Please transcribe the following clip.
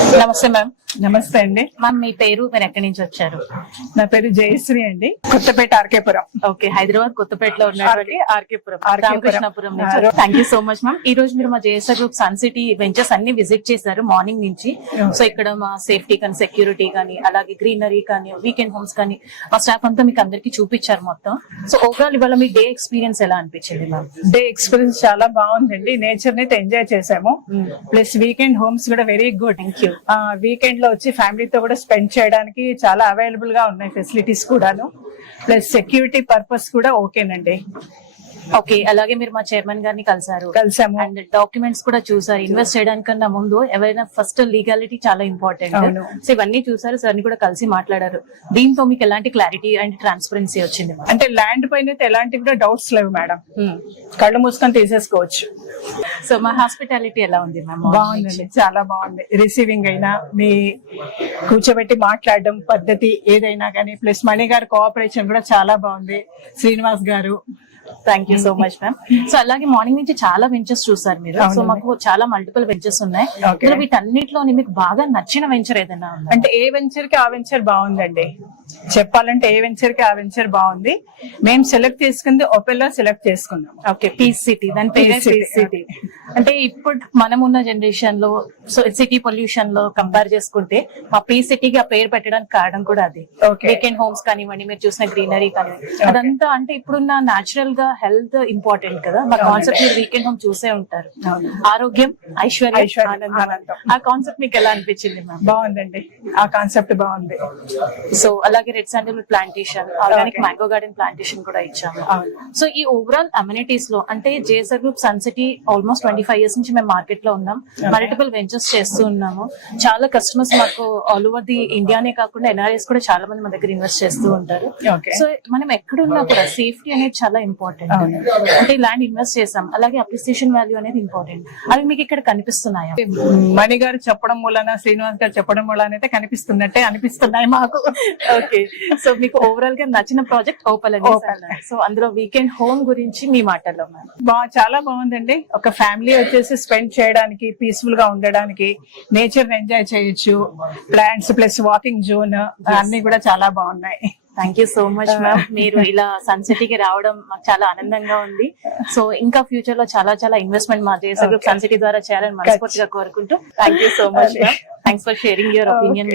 నమస్తే మ్యామ్. నమస్తే అండి. మ్యామ్ మీ పేరు, మీరు ఎక్కడి నుంచి వచ్చారు? నా పేరు జయశ్రీ అండి, కొత్తపేట ఆర్కేపురం. ఓకే, హైదరాబాద్ కొత్తపేటలో ఉన్నటువంటి ఆర్కేపురం, రామకృష్ణపురం నుంచి. నుంచి. Thank you so much ma'am. ఈ రోజు మీరు మా JSR group sun city ventures అన్ని విజిట్ చేశారు మార్నింగ్ నుంచి. సో ఇక్కడ మా సేఫ్టీ కానీ, సెక్యూరిటీ కానీ, అలాగే గ్రీనరీ కానీ, వీకెండ్ హోమ్స్ కానీ, మా స్టాఫ్ అంతా మీకు అందరికి చూపించారు మొత్తం. సో ఓవరాల్ ఇవాళ మీ డే ఎక్స్పీరియన్స్ ఎలా అనిపించింది మ్యామ్? డే ఎక్స్పీరియన్స్ చాలా బాగుందండి. నేచర్ ని ఎంజాయ్ చేసాము. ప్లస్ వీకెండ్ హోమ్స్ కూడా very good. Thank you. Weekend లో వచ్చి ఫ్యామిలీతో కూడా స్పెండ్ చేయడానికి చాలా అవైలబుల్ గా ఉన్నాయి ఫెసిలిటీస్ కూడాను. ప్లస్ సెక్యూరిటీ పర్పస్ కూడా ఓకేనండి. ఓకే, అలాగే మీరు మా చైర్మన్ గారిని కలిసాము అండ్ డాక్యుమెంట్స్ కూడా చూసారు. ఇన్వెస్ట్ చేయడానికన్నా ముందు ఎవరైనా ఫస్ట్ లీగాలిటీ చాలా ఇంపార్టెంట్. సో ఇవన్నీ చూసారు, సార్ ని కూడా కలిసి మాట్లాడారు. దీంతో మీకు ఎలాంటి క్లారిటీ అండ్ ట్రాన్స్పరెన్సీ వచ్చింది? అంటే ల్యాండ్ పైన ఎలాంటి కూడా డౌట్స్ లేవు మేడం. కళ్ళు మూసుకొని తీసేసుకోవచ్చు. సో మా హాస్పిటాలిటీ ఎలా ఉంది మ్యామ్? బాగుందండి, చాలా బాగుంది. రిసీవింగ్ అయినా, మీ కూర్చోబెట్టి మాట్లాడడం పద్ధతి ఏదైనా కానీ, ప్లస్ మణి గారి కోఆపరేషన్ కూడా చాలా బాగుంది. శ్రీనివాస్ గారు, thank you so much ma'am. So అలాగే మార్నింగ్ నుంచి చాలా వెంచర్స్ చూసారు మీరు. సో మాకు చాలా మల్టిపుల్ వెంచర్స్ ఉన్నాయి. వీటన్నిటిలోని మీకు బాగా నచ్చిన వెంచర్ ఏదైనా ఉందా? అంటే ఏ వెంచర్ కి ఆ వెంచర్ బాగుందండి. చెప్పాలంటే ఏ వెంచర్ కి ఆ వెంచర్ బాగుంది. మేము సెలెక్ట్ చేసుకుంది ఓపెన్ లో సెలెక్ట్ చేసుకున్నాం. ఓకే, పీస్ సిటీ, దాని పేరే పీస్ సిటీ. అంటే ఇప్పుడు మనం ఉన్న జనరేషన్ లో సో సిటీ పొల్యూషన్ లో కంపేర్ చేసుకుంటే మా పీస్ సిటీకి ఆ పేరు పెట్టడానికి కారణం కూడా అది. వీకెండ్ హోమ్స్ కానివ్వండి, మీరు చూసిన గ్రీనరీ కానివ్వండి, అదంతా అంటే ఇప్పుడున్న న్యాచురల్ గా హెల్త్ ఇంపార్టెంట్ కదా. మా కాన్సెప్ట్ మీరు వీకెండ్ హోమ్ చూసే ఉంటారు. ఆరోగ్యం, ఐశ్వర్యం, ఆనందం. ఆ కాన్సెప్ట్ మీకు ఎలా అనిపించింది మ్యామ్? బాగుందండి, ఆ కాన్సెప్ట్ బాగుంది. సో అలాగే red sandalwood plantation, organic mango garden plantation కూడా ఇచ్చాము. సో ఈ ఓవరాల్ అమ్యూనిటీస్ లో అంటే JSR group sun city almost 25 years నుంచి మేము మార్కెట్ లో ఉన్నాం. మల్టిపుల్ వెంచర్స్ చేస్తూ ఉన్నాము. చాలా కస్టమర్స్ మాకు ఆల్ ఓవర్ ది ఇండియానే కాకుండా ఎన్ఆర్ఐస్ కూడా చాలా మంది మా దగ్గర ఇన్వెస్ట్ చేస్తూ ఉంటారు. సో మనం ఎక్కడున్నా కూడా సేఫ్టీ అనేది చాలా ఇంపార్టెంట్. అంటే ల్యాండ్ ఇన్వెస్ట్ చేసాం, అలాగే అప్రిసియేషన్ వాల్యూ అనేది ఇంపార్టెంట్. అవి మీకు ఇక్కడ కనిపిస్తున్నాయా? మణి గారు చెప్పడం మూలన, శ్రీనివాస్ గారు చెప్పడం మూలన అయితే కనిపిస్తున్నట్టే అనిపిస్తున్నాయి మాకు. ఓకే, సో మీకు ఓవరాల్ గా నచ్చిన ప్రాజెక్ట్ ఓపెన్. సో అందులో వీకెండ్ హోమ్ గురించి మీ మాటల్లో చాలా బాగుందండి. ఒక ఫ్యామిలీ వచ్చేసి స్పెండ్ చేయడానికి, పీస్ఫుల్ గా ఉండడానికి, నేచర్ ఎంజాయ్ చేయొచ్చు. ప్లాంట్స్ ప్లస్ వాకింగ్ జోన్ అన్ని కూడా చాలా బాగున్నాయి. Thank you so much ma'am. మీరు ఇలా సన్ సిటీకి రావడం మాకు చాలా ఆనందంగా ఉంది. సో ఇంకా ఫ్యూచర్ లో చాలా చాలా ఇన్వెస్ట్మెంట్ మా జేఎస్ఆర్ గ్రూప్ సన్ సిటీ ద్వారా చేయాలని మనస్ఫూర్తిగా కోరుకుంటూ thank you so much ma'am. Thanks for sharing your opinion.